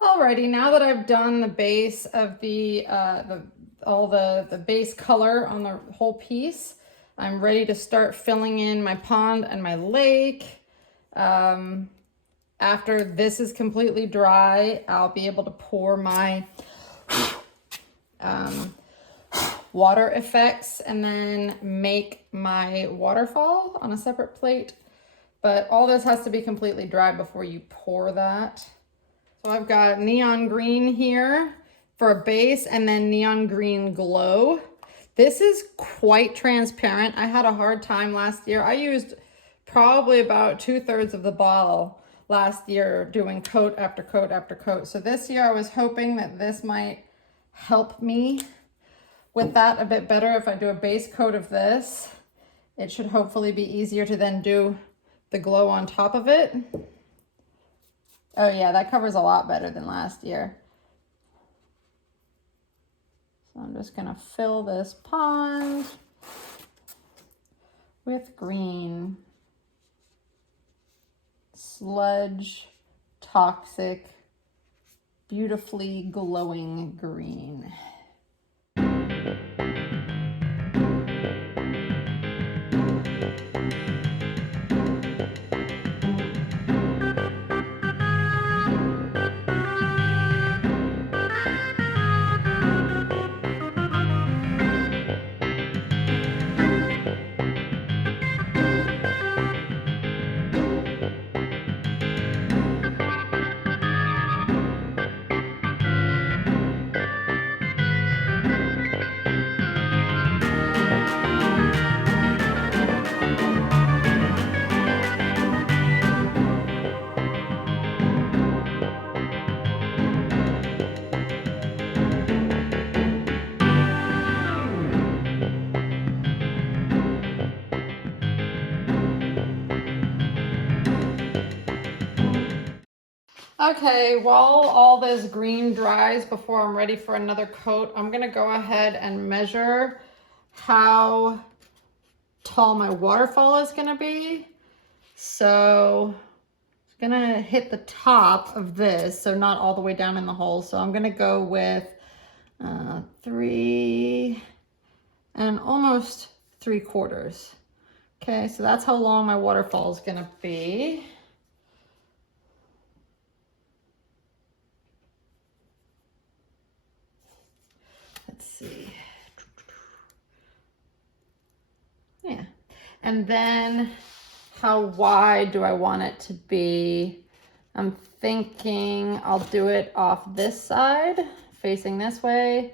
Alrighty, now that I've done the base of all the base color on the whole piece, I'm ready to start filling in my pond and my lake. After this is completely dry, I'll be able to pour my water effects and then make my waterfall on a separate plate. But all this has to be completely dry before you pour that. So I've got neon green here for a base and then neon green glow. This is quite transparent. I had a hard time last year. I used probably about 2/3 of the bottle last year doing coat after coat after coat. So this year I was hoping that this might help me with that a bit better. If I do a base coat of this, it should hopefully be easier to then do the glow on top of it. Oh yeah, that covers a lot better than last year. So I'm just gonna fill this pond with green. Sludge, toxic, beautifully glowing green. Okay, while all this green dries before I'm ready for another coat, I'm gonna go ahead and measure how tall my waterfall is gonna be. So it's gonna hit the top of this, so not all the way down in the hole. So I'm gonna go with 3 and almost 3/4. Okay, so that's how long my waterfall is gonna be. Let's see. Yeah. And then how wide do I want it to be? I'm thinking I'll do it off this side, facing this way.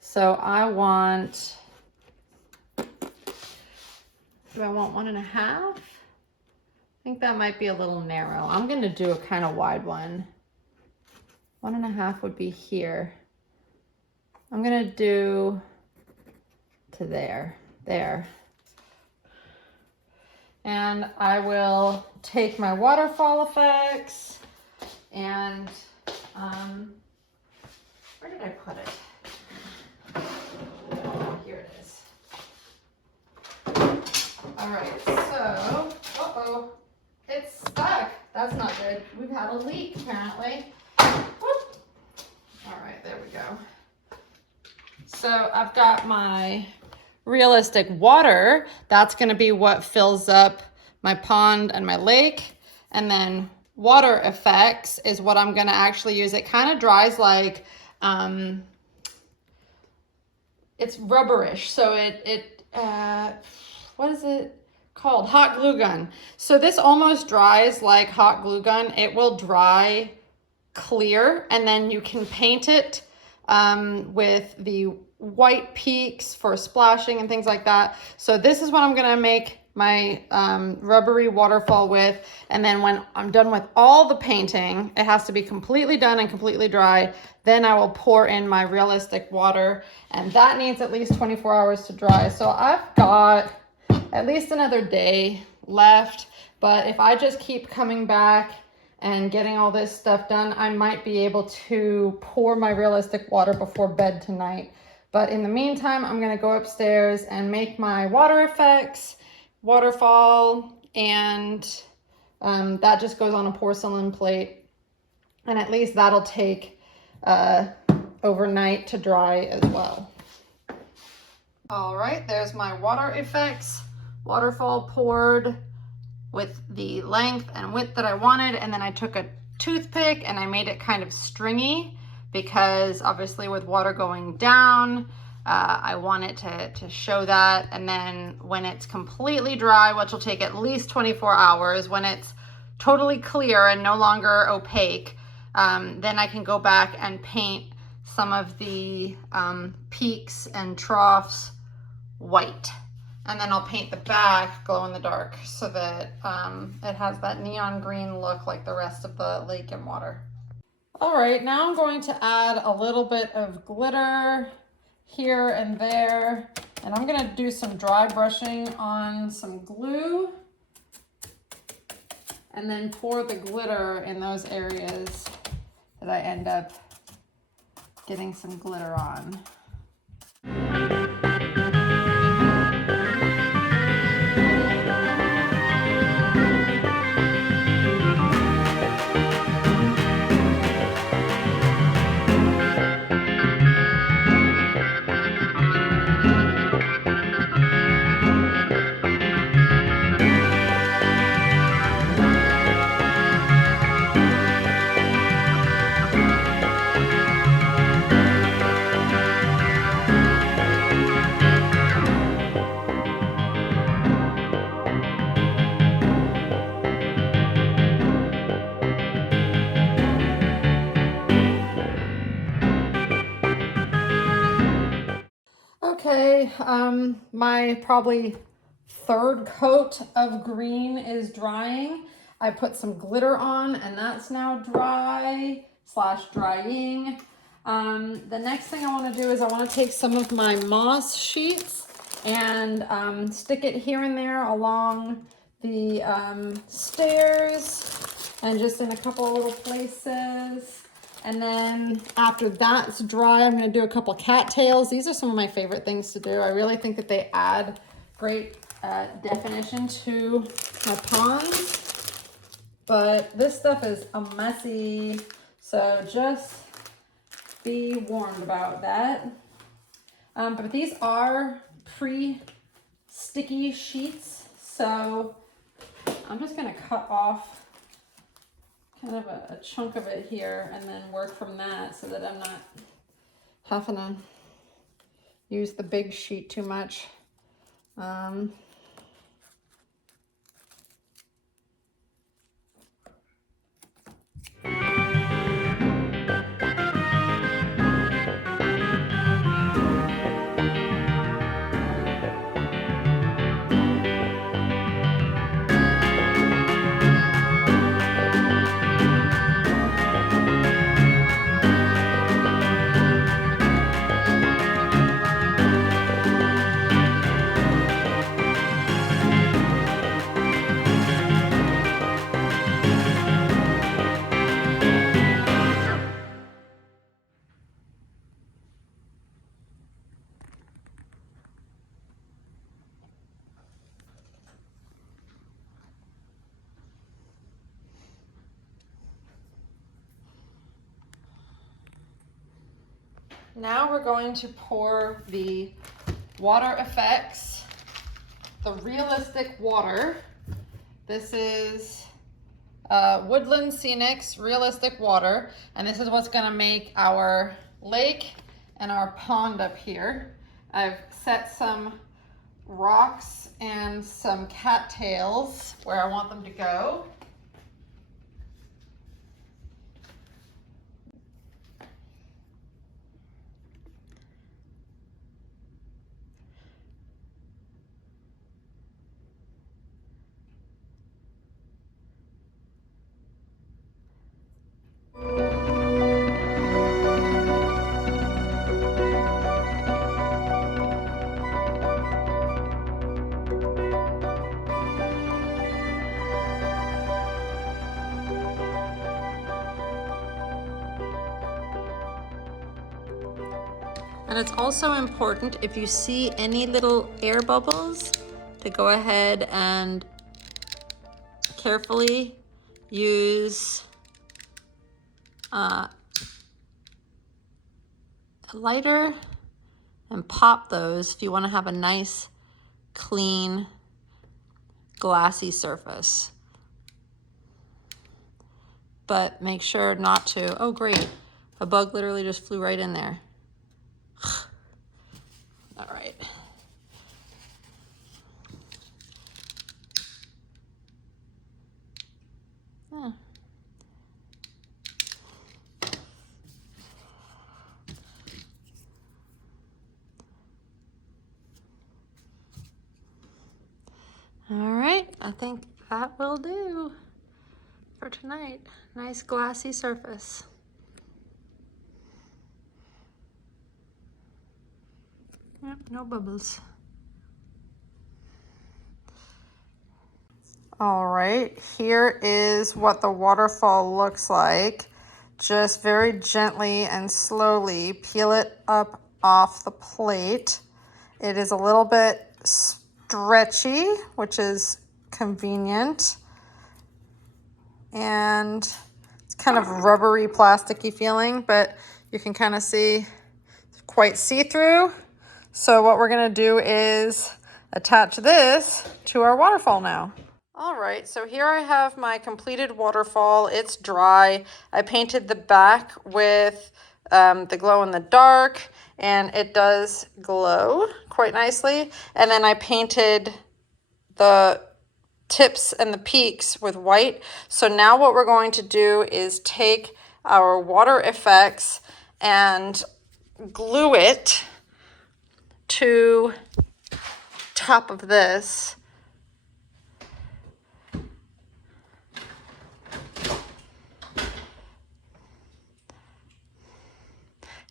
So I want, do I want 1.5? I think that might be a little narrow. I'm gonna do a kind of wide one. 1.5 would be here. I'm gonna do to there. And I will take my waterfall effects and, where did I put it? Oh, here it is. All right, so, uh-oh, it's stuck. That's not good. We've had a leak apparently. Whoop. All right, there we go. So I've got my realistic water. That's gonna be what fills up my pond and my lake. And then water effects is what I'm gonna actually use. It kind of dries like, it's rubberish. So what is it called? Hot glue gun. So this almost dries like hot glue gun. It will dry clear and then you can paint it with the white peaks for splashing and things like that. So this is what I'm gonna make my rubbery waterfall with. And then when I'm done with all the painting, it has to be completely done and completely dry. Then I will pour in my realistic water, and that needs at least 24 hours to dry. So I've got at least another day left, but if I just keep coming back and getting all this stuff done, I might be able to pour my realistic water before bed tonight. But in the meantime, I'm gonna go upstairs and make my water effects, waterfall, and that just goes on a porcelain plate. And at least that'll take overnight to dry as well. All right, there's my water effects, waterfall poured with the length and width that I wanted, and then I took a toothpick and I made it kind of stringy because obviously with water going down, I want it to show that. And then when it's completely dry, which will take at least 24 hours, when it's totally clear and no longer opaque, then I can go back and paint some of the peaks and troughs white. And then I'll paint the back glow in the dark so that it has that neon green look like the rest of the lake and water. All right, now I'm going to add a little bit of glitter here and there. And I'm gonna do some dry brushing on some glue and then pour the glitter in those areas that I end up getting some glitter on. Okay, my probably third coat of green is drying. I put some glitter on and that's now drying. The next thing I want to do is I want to take some of my moss sheets and stick it here and there along the stairs and just in a couple of little places. And then after that's dry, I'm going to do a couple cattails. These are some of my favorite things to do. I really think that they add great definition to my ponds. But this stuff is a messy, so just be warned about that. But these are pre-sticky sheets, so I'm just going to cut off kind of a chunk of it here and then work from that so that I'm not having to use the big sheet too much. Now we're going to pour the water effects, the realistic water. This is Woodland Scenics Realistic Water, and this is what's gonna make our lake and our pond up here. I've set some rocks and some cattails where I want them to go. And it's also important, if you see any little air bubbles, to go ahead and carefully use a lighter and pop those if you want to have a nice, clean, glassy surface. But make sure not to, oh great, a bug literally just flew right in there. All right. Yeah. All right, I think that will do for tonight. Nice glassy surface. Yep, no bubbles. All right, here is what the waterfall looks like. Just very gently and slowly peel it up off the plate. It is a little bit stretchy, which is convenient. And it's kind of rubbery, plasticky feeling, but you can kind of see it's quite see-through. So what we're gonna do is attach this to our waterfall now. All right, so here I have my completed waterfall. It's dry. I painted the back with the glow in the dark, and it does glow quite nicely. And then I painted the tips and the peaks with white. So now what we're going to do is take our water effects and glue it to top of this.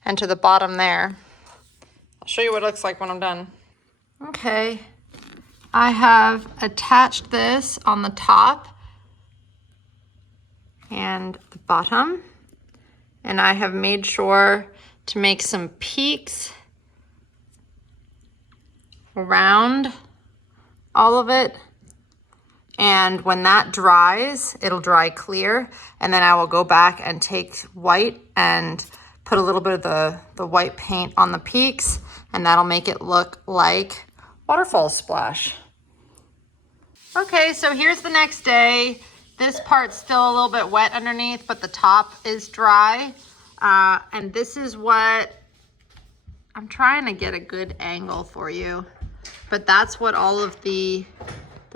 And to the bottom there. I'll show you what it looks like when I'm done. Okay, I have attached this on the top and the bottom, and I have made sure to make some peaks around all of it. And when that dries, it'll dry clear, and then I will go back and take white and put a little bit of the white paint on the peaks, and that'll make it look like waterfall splash. Okay, so here's the next day. This part's still a little bit wet underneath, but the top is dry. And this is what, I'm trying to get a good angle for you, but that's what all of the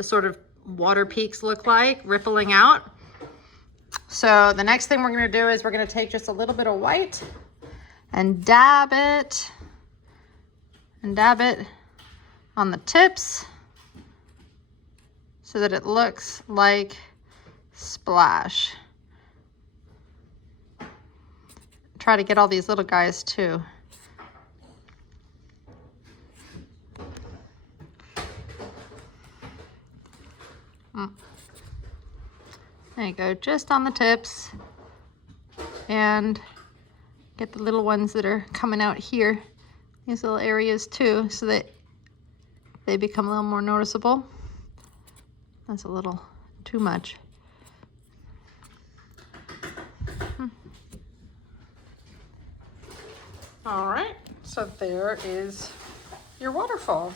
sort of water peaks look like, rippling out. So the next thing we're gonna do is we're gonna take just a little bit of white and dab it on the tips so that it looks like splash. Try to get all these little guys too. There you go, just on the tips, and get the little ones that are coming out here, these little areas too, so that they become a little more noticeable. That's a little too much. All right, so there is your waterfall.